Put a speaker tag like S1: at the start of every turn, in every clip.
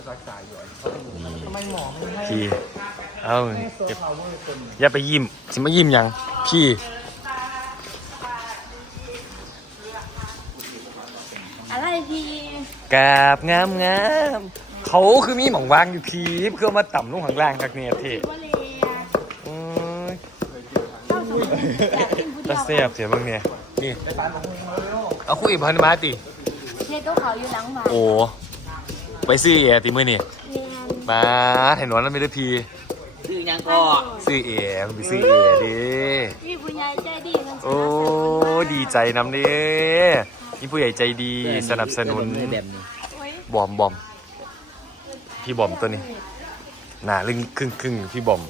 S1: รักษาอยู่
S2: ทำไมหมอไม่ให้
S3: พี่เอา
S2: ให้เซิร์ฟเราเวอร์คน
S3: อย่าไปยิ้มสิมายิ้มยังพี่
S4: อะไรพี่
S3: กราบงามงามเขาคือมีหม่องวางอยู่พี่เพื่อมาต่ำลงข้างล่างกักเนี่ยเท่
S4: ว่าเลย
S3: โอ้ย
S4: เข้าสมุนอยากกินผู้เดี
S3: ตา
S4: ยว
S3: เสียบเสียบ้างเนี่ยนี่เอาคุยพันมาติ
S4: เนี่ยตัวเขาอยู่หลังบ้าน
S3: โอ้ไปซื้อเอติมือนี่
S4: เนียน
S3: มาเห็นวันนั้นไม่ได้พี
S5: ชื่อยังก็
S3: ซื้อเอไปซื้อเอดิ
S4: พี่ผู้ใหญ่ใจดีกัน
S3: โอ้ดีใจนำดินี่ผู้ใหญ่ใจดีสนับสนุน
S5: แบบนี้
S3: บอมพี่บอมตัวนี้หนาลึงครึ่งพี่บอม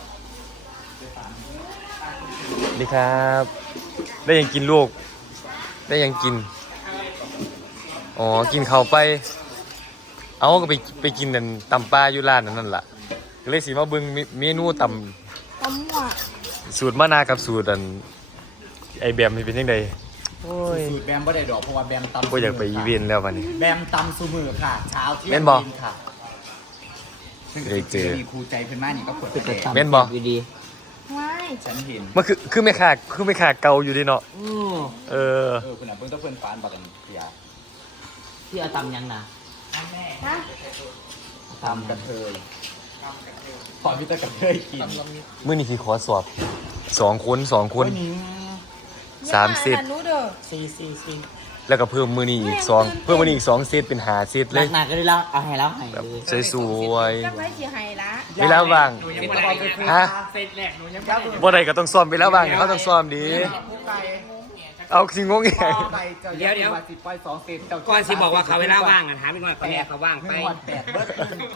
S3: นี่ครับ ได้ยังกินลูกได้ยังกินอ๋อกินข้าวไปเอาก็ไปกินนั่นตำปลาอยู่ร้านนั่นล่ะก็เลยสิมาเบิ่งเมนูต
S4: ตำมั่ว
S3: ำสูตรมะนาวกับสูตรอันไอแบมนี่เป็นยังไงโอ้ย
S1: สูตรแบมบ่ได้ดอกเพราะว่าแบมตำ
S3: ก็อยากไปอีเวนต์แล้ววันนี้
S1: แบมตำซูมือค่ะเช้าเที่ยง
S3: แม่นบ่
S1: เย็นค่ะซึ่ง
S3: ได้เจอ
S1: มีครูใจเพื่อนมานี่ก็กด
S5: คือกระ
S1: แด
S5: ทำ
S3: แม่นบ่
S5: ดี
S4: ไม่
S1: ฉันเห็น
S3: มันคือไม่ขาเกาอยู่ดิเนาะ
S5: ๆอือ
S3: เออ
S1: คุณน่ะเพิ่งต้องเพื่อนฟานบักกันเสีย
S5: พี่เอาตำยังนะ
S4: ฮะ
S1: ตำกระเทยขอพี่ตะกระเทยกิน
S3: มื่อนี้พี่ขอสอบ2 คน
S1: โอ้ยนี่
S3: 30
S4: อย่ารู้เด้อ
S1: ซี
S3: แล้วก็เพิ่มมือนี้อีก2เพิ่มมือนี้อีก2 เซตเป็น5 เซตเลย
S5: หนักๆก็ได้แล้วเอาให้แล้วให้
S3: แบบ
S5: เลย
S3: สวย
S4: จักไว้สิให้ละ
S3: ๆเวลาว่างฮะ
S1: เสร็จแหลกหนูยังไม่ได้
S3: บ่ได้ก็ต้องซ้อมเวลาว่างเขาต้องซ้อมดี
S1: ผู้ไก่
S3: เอาสิงงอีก
S1: ไก่เดี๋ยวสิปล่อย2 เซตเจ้า
S5: ก่อนสิบอกว่าเขาเวลาว่างอ่ะถามไปหน่อยคนแรกเขาว่างไป
S1: เพิ่งวัน8เบิดขึ้น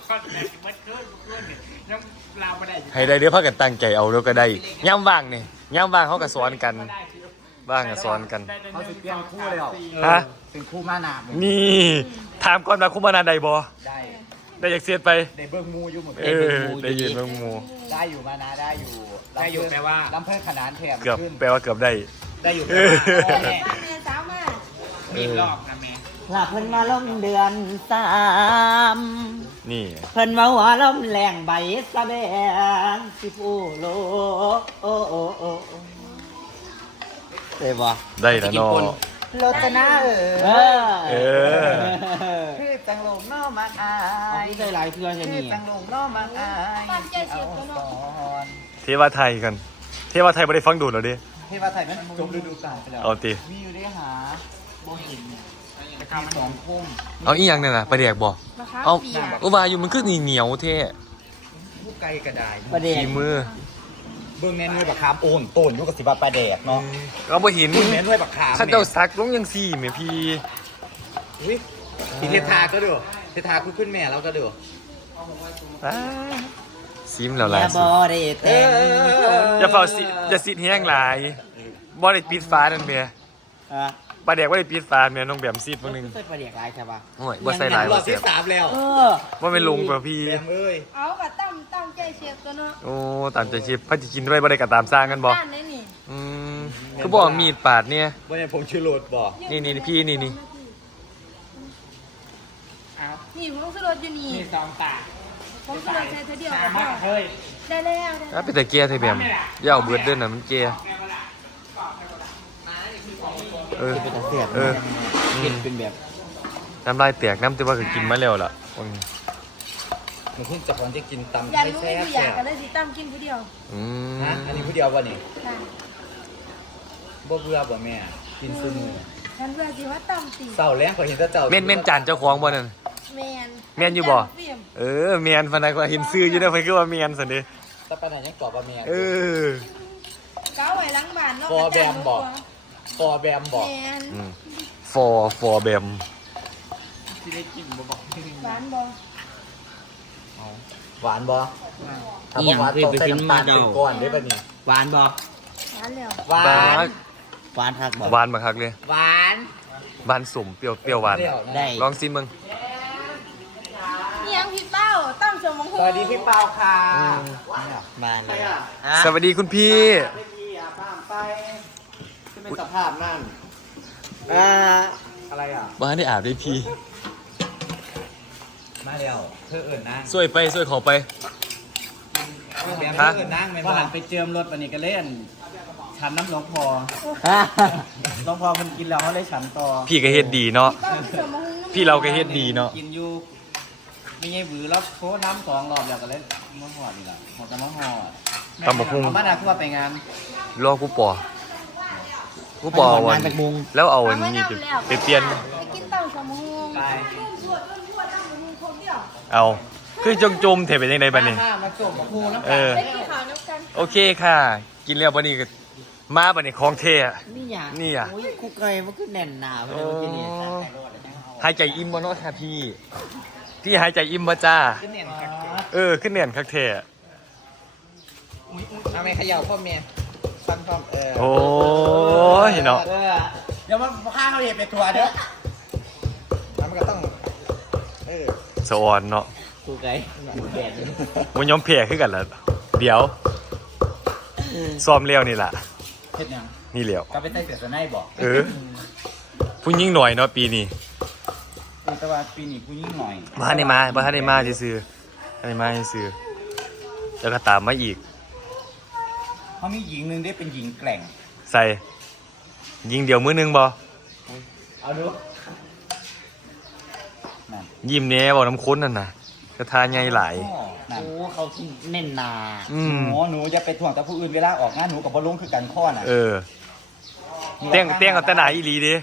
S3: ให้ได้เดี๋ยวพากันตั้งใจเอาแล้วก็ได้ย่ำว่างนี่ย่ำว่างเขาก็สอนกันว่างก็สอนกัน
S1: เขาสิเปลี่ยนคู่เลยเหรอ
S3: ฮะ
S1: เป็นคู่มาหนา
S3: นี่ถามก่อนว่าคุมานาใดบ่
S1: ได้
S3: ได้อยากเสียดไป
S1: ได้เบิ้งมูอยู่หมด
S3: เออได้ยินเบิ่งหมู่
S1: ได้อยู่มานะได้อยู่
S5: ได้อยู่แปลว่า
S1: ลำเพิ่นขนานแถม
S3: เกือบ
S1: ขึ้น
S3: แปลว่าเกือบได้
S1: ได้อยู่
S3: เออ
S4: บ้านเมียสาวมา
S1: มีรอบนะแม่
S5: หลับเพิ่นมาลมเดือน3
S3: นี่
S5: เพิ่นมาหัวลมแรงใบสะแบงสิผู้โลโอ้โอ้โอ้ได้บ่
S3: ได้แล้วเนาะ
S1: รถนะ
S5: เออ
S3: เออ
S1: คือจังลงน้อมาอา
S5: เอา
S1: ย
S5: ที่ได้หลายเทื่อใช่
S1: คือ
S5: นี่
S1: จังลงน้อมาอาย
S4: บ้านใจเสียบตัว
S1: ส
S4: เนาะ
S1: อน
S3: เทวาไทยกัน เทวาไทยไม่ได้ฟังดูดเหรอดิ
S1: เทวาไทยมันจบฤดูกาลไปแล้ว
S3: เอาติ
S1: มีอยู่ได้หาบ่เห็นจะทำ2คุ้ม
S3: เอาอีหยังเนี่ยนะประเดกบ่
S4: ราคา
S3: เอา
S4: เปียก
S3: อุบาอยู่มันคือเหนียวเท่
S1: ผู้ไกลกระดาย
S5: ประเด็น
S3: ขี้มือ
S1: เบิ่งแม่นวยบักขามโอนโตนอยู่กับสิว่าปลาแดกเนาะ
S3: เราบ่เห็น
S1: เบิ่งแม่นวยบักขาม
S3: ข้าเจ้าซักลงยังสี่แม่พี่
S1: อุ๊ยพี่เททาก็ดูเททาคือขึ้นแม่เราก็ดู
S3: อ้าซิมแล้ว
S5: อ
S3: ล่ะ
S5: ย่า
S3: สุ
S5: บ่
S3: ด
S5: ได้แต่ง
S3: อย่าเฝ้าสิอย่าสิแห้งหลายบ่ได้ปิดฟ้านั่นแม่
S5: อ่ะ
S3: ประเดกบ่ได้ปิดฟ้าแม่น้องแบมซีดมื้อนึง
S5: ใส่ประเด็กหลายใช่ปะ
S3: โอ้ยบ่ใส่หลาย
S1: ร
S3: บ่
S1: อบ
S3: เสี
S1: ที่
S3: ยบ
S1: 3แล้ว
S5: เออ
S3: บ่แม่นลงกว่าพี่
S1: แบมเอ้ย
S4: เอากับตั้มใจเสียบตัวเนาะ
S3: โอ้ตามใจชิปพระจะกินด้วยบ่ได้ก็ตามสร้างกันบ่
S4: บ้านไหนนี่
S3: อืมคือบ่มีดปาดเนี่ย
S1: ว่าเนี่ยผมชื่อโรดบอก
S3: นี่พี่นี่
S4: นี่ผมซื้อรถอยู่นี่
S5: มีสองตา
S4: ผมซื้อรถแค่เท่าเดียวก็พอได้แล้วได้
S3: ถ้าเป็นแต่เกียร์ไทยแบมอย่าเอาเบิดเด้อน่ะมันเกียร์เออ
S5: เป็นตาเสียบ
S3: เออ
S5: กินเป็นแบบ
S3: น้ำลายแตกน้ำแต่ว่าก็กินมาแล้วล่ะอืม
S1: มันเพิ่งจะพอนจะกินตำ
S4: อยาก
S1: ไทย
S4: รู้
S1: แซ่
S4: ไม่
S1: บ
S4: อยากกันเลยสิตั้มกินผู้เดียว
S3: อื
S1: ฮะ
S3: ม
S1: อันนี้ผู้เดียววะนี่
S4: ใช่
S1: บ่เบื่อบ่แม่ กินซุมือ
S4: ฉันเพื่อสิว่าตั้มสิ
S1: เศร้าแรงพอเห็นแต่เจ้า
S3: แม่นจานเจ้าของบ่นั่น
S4: แมน
S3: แม่นอยู่บ่
S4: เฟิล์ม
S3: เออแม่นพะนักว่าเห็นซื้ออยู่เด้อเพิ่นคือว่าแม่นซั่นเด้
S1: แตะปานไหนยังตอบว่าแม่
S3: เออ
S4: เก้าไว้หล้างบ้านเนาะ
S1: ฟอแบมบอก ฟอแบมบอก
S4: แมน
S3: อืม for แบม
S4: หวานบ่
S1: หวานบ่ถ้าบ่หวานต้องใส่น้ำตาลเป็นก้อนได้ป่ะนี่
S5: หวานบ่
S4: หวานแล้ว
S1: หวา
S3: บาน ก
S5: หวานคักบ่
S3: หวานบักคักเลย
S1: หวาน
S3: หวานสมเปรี้ยวหวาน
S1: เปรี้ยวนะ
S5: ได้
S3: ลองซิมึง
S4: นี่ยังพี่เป้าตั้มสมอง
S1: สวัสดีพี่เปาค่ะ
S5: บานเลย
S3: สวัสดีคุณพี่
S1: จะเป็นสภาพนั่น
S5: อ่า
S1: อะไรอ่ะ
S3: บ้านได้อาบได้พี่
S1: มาเร็วเธอเอิญนั่ง
S3: ช่วยไปช่วยขอไป
S1: แบบเธอเอิญนั่งแม่น
S5: ว่า
S1: บ่
S5: หันไปเจิมรถวันนี้ก็เล่นฉันน้ำหลวงพอหลวงพอมันกินแล้วเขาเลยฉันต่อ
S3: พี่ก็เฮ็ดดีเนาะ
S4: ตั้งสมอง
S3: พี่เราก็เฮ็ดดีเนาะ
S5: กินอยู่ไม่ใช่บือแล้วโค้น้ำ2 รอบแล้วก็เลยมะฮอดนี่แหละหอดแต่มะฮอด
S3: ตำบักหุ่ง
S5: เอามาดาทั่วไปงาน
S3: รอกูปอกูปอวันแล้วเอาอันนี้ไปเปลี่ยน
S4: ไปกินตั้งสมอง
S5: ตาย
S3: เอาคือจมเทไปยังไงบ้านี่
S5: มาส่งกับครูน้ำ
S3: เอ
S5: ตา
S3: อ
S4: ไปกินข้าวน้ำกัน
S3: โอเคค่ะ กินแล้วบันนี้ก็มาบันนี้ของเทอะ
S5: นี่อ่ะ
S3: นี่อ่ะ
S5: โอ้ยกูเกยมันคือแน่นหนาไปเลยเมื่อกี้นี่
S3: หายใจอิ่มบ่เนาะค่ะพี่หายใจอิ่มบ่จ้า
S5: คือแน่นคัก
S3: ขึ้นเนียนคักเทอะ
S5: ทำไมเขย่าพ่อเมียซ้ำๆ
S3: โอ้ยเนาะ
S5: เดี๋ยวมันพาเขาเหยียบไปตัวเด้อแล้วมันก็ต้อง
S3: สะออนเนาะ
S5: กูเกยแดดนี่
S3: มันยอมแพ้ขึ้นกันแล้วเดี๋ยวซ้อมเลี้ยวนี่ล่ะ
S5: เฮ็ดยัง
S3: นี่เลี้ยว
S5: ก็ไปใส่เสื้อสไนบอก
S3: ผู้ยิ่งหน่อยเนาะปีนี้
S5: แต่ว่าปีนี้กูยิ่งหน่อย
S3: บ้านได้มาซื้อๆได้มาซื้อแล้วก็ตามมาอีก
S5: เขามีหญิงหนึงได้เป็นหญิงแกร่ง
S3: ใส่ยิงเดียวมือหนึงบ่
S5: เอาดูนั่น
S3: ยิ้มแหน่บ่น้ำข้นนั่นน่ะกระทาใหญ่หลาย
S5: นั่นโอ้เขาที่เน้นนา
S3: ม
S5: หนูจะไปถ่วงกับผู้อื่นเวลาออกงานหนูกับบอลลงคือกันข้อน่ะ
S3: เตี้ยงเอาแต่หนาอีหลีดิ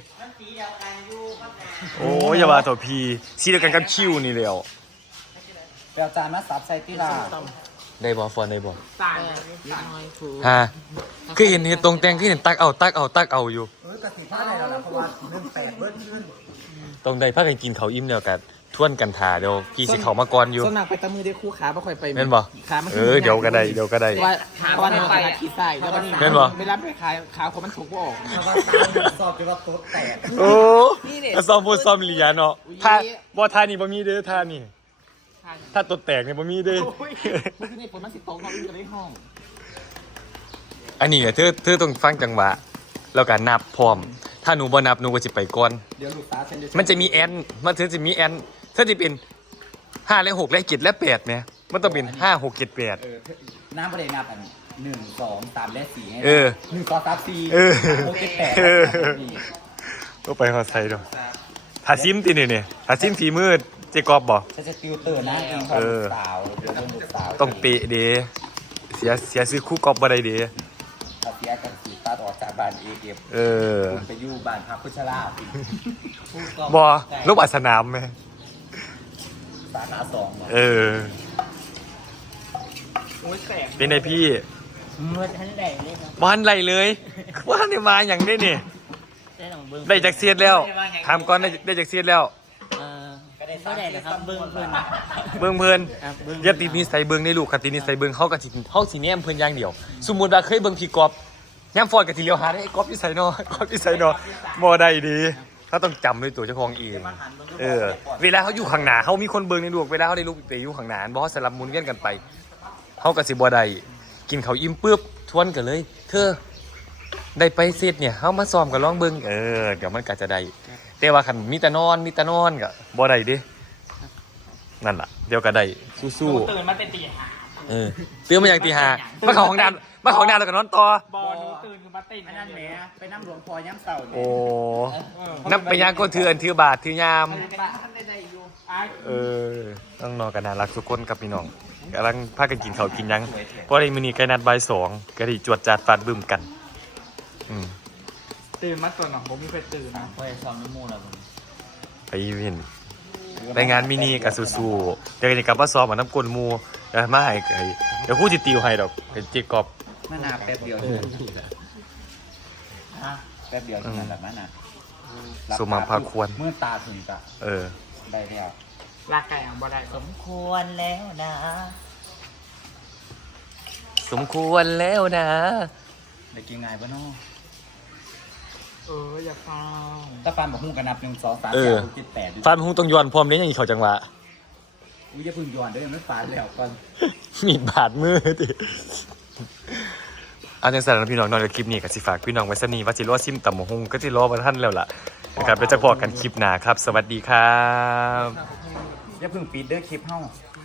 S3: โอ้ยอย่าว่าต่อพีซีเดียวกันกับคิวนี่แล้ว
S5: เปลจานมาสับใส่ที่ลา
S3: ได้บ่ฟอนได้บ่
S2: ตาย
S3: ฮะคือเห็นตรงแต่งคือเห็นตักเอาอยู่
S5: กระสีผ้าได้แล้วนะเพราะว่าเรื่องแตกเบิ้ลขึ้น
S3: ตรงใดพากันกินข้าวอิ่มแล้วกันทวนกันถ่าเดี๋ยวพี่สิเข้ามาก่อนอยู่
S2: ส่วนมากไปตะมือได้คู่ขาไม่ค่อยไป
S3: แม่นบ่
S2: ขามัน
S3: เดี๋ยวก็ได้
S2: ว่าขาวันไปขี่ใส่แล้ววันนี้
S3: แม่นบ่
S2: เวลาไปขายขาคนมันถูกก็ออก
S5: เพราะว่าสอบจนว่าโต๊ะแตก
S3: โอ้แล้วซ้อมพูดซ้อมเหลียเนาะท่าบ่ท่านี่บ่มีเด้อท่านี่ถ้าตัวแตกนี่บ่มีเด้อ
S2: โอ้ยเมื่อกี้นี่ฝนมันสิตกเราอยู่ในห้อง
S3: อันนี้เนี่ยเธอต้องฟังจังหวะแล้วก็นับพร้อม ถ้าหนูบ่นับหนูก็สิไปก่อน
S5: เดี๋ยวลูกตาฉันจะ
S3: มันจะมีแอนมันถึงจะมีแอนเธอจะเป็น5และ6และ7และ8เนี่ยมันต้องเป็น5 6 7 8
S5: น้ำประเด็นนับอัน1 2 3และ4ให้
S3: เออ
S5: 1 2 3 4
S3: เออ
S5: 6 7 8
S3: ก็ไปฮอดไซด์ดอกถ้าซิมติเนี่ยถ้าซิมฝีมือเจกอบบ่
S5: ฉันจะติวเตอร์นะเองครับลูกสาวเดี๋ยวลูกสาว
S3: ต้องเปะเด้เสียซื้อคู่กอบบ่ได้เด้
S5: เอาเสียกันสีตาออกจากบ้านเอเอฟ
S3: เออ
S5: คุณไปอยู่บ้านพักพุชราปี
S3: บ่ลูกอัดสนามไหม
S5: สาขา2
S3: เออ
S2: โอ้ยแสง
S3: เป็นไงพี่
S5: เมื่อท่านแหล่เลยครับ
S3: บ้านไรเลยบ้านได้มาอย่างนี้นี่
S5: ได้หนังเบิ้ง
S3: ได้จากเสียดแล้วทำก่อนได้จากเสียดแล้ว
S5: ก็ได้นะครับเบิ้งเพิ่น
S3: เบิ่งเพิ่น
S5: ครับเบิ้ง
S3: อย่าติดนิสัยเบิ่งในลูกครับติดนิสัยเบิ่งเขาก็สิแนมเพิ่นอย่างเดียว สมมุติว่าเคยเบิ่งพี่กอบย่ำฟอดก็สิเลี้ยวหาได้ไอ้กอบอยู่ไสเนาะกอบอยู่ไสเนาะบ่ได้ดีเขาต้องจำด้วยตัวเจ้าของเองเวลาเขาอยู่ข้างหน้าเขามีคนเบิ่งในลูกเวลาเขาได้ลูกไปอยู่ข้างหน้าบ่เขาสลับหมุนเวียนกันไปเขาก็สิบ่ได้กินข้าวอิ่มปึ๊บทวนกันเลย เธอได้ไปเสร็จเนี่ยเฮามาซ้อมกันลองเบิ่งเดี๋ยวมันก็จะได้แต่ว่าคันมีแต่นอนก็บ่ได้เด้นั่นล่ะเดี๋ยวก็ได้สู้ๆ
S2: ตื่นมาเป็นตีห้า
S3: ตื่นมาอย่างตีห้ามาเข้าห้องน้ำแล้วก็นอนต่อบ
S2: อลหนูตื่นขึ้นมาเต้น
S5: อันนั้นแหมไปน้ำหลวงพ่อย้ำเสาเนี่ย
S3: โอ้นับไปย่างก็ถืออันถือบาทถือยาม
S2: ท่านได้อยู่ไอ้
S3: ต้องนอนกันน่ารักทุกคนกับพี่น้องกำลังพากันกินข้าวกินหยังเพราะในมื้อนี้ใกล้นัดบ่าย2ก็ได้จวดจาดฟาดบึ้มกัน
S2: ตื่นมาตัวหนองผมมีเคยตื่นนะ
S5: พ่อซ้อมน้ำมูกแล้ว
S3: ไปเห็นไปงานมินิกับสู้ๆเดี๋ยวนี้กลับมาซ้อมกับน้ำกลหมู่เดี๋ยวมาให้เดี๋ยวกูสิติวให้ดอกให้เจ๊กอบ
S5: มะนาวแป๊บเดียวแป๊บเดียวเท่านั้นแหละมะนาว
S3: สุมาภาควร
S5: เมื่อตาถึงกะได้แล้ว
S2: ลากไก่อ่ะบ่ได้
S5: สมควรแล้วนะ
S3: สมควรแล้วนะ
S5: ได้กินไงบ้างเนาะ
S2: อย่าฟัง
S5: ถ้าฟันบอกหุ้งกันนับ1 2 3 4 6 7 8
S3: ฟานหุงต้องย้อนพร้อมเนี้ยังอีกเขาจังหวะ
S5: อุ้ยจะพึ่งย้อนด้วยยังไม่ฟันแล้วก่อน
S3: มีดบาดมือติเอาจังสันนะพี่น้องนอนกับคลิปนี้กับสิฝากพี่น้องไว้สนีว่าจิรอซิมต่ำหงก็จิรอมาท่านแล้วล่ะนะครับไปจะพอกันคลิปหน้าครับ สวัสดีครับ
S1: อย่าเพิ่งปิดเด้อคลิปเฮา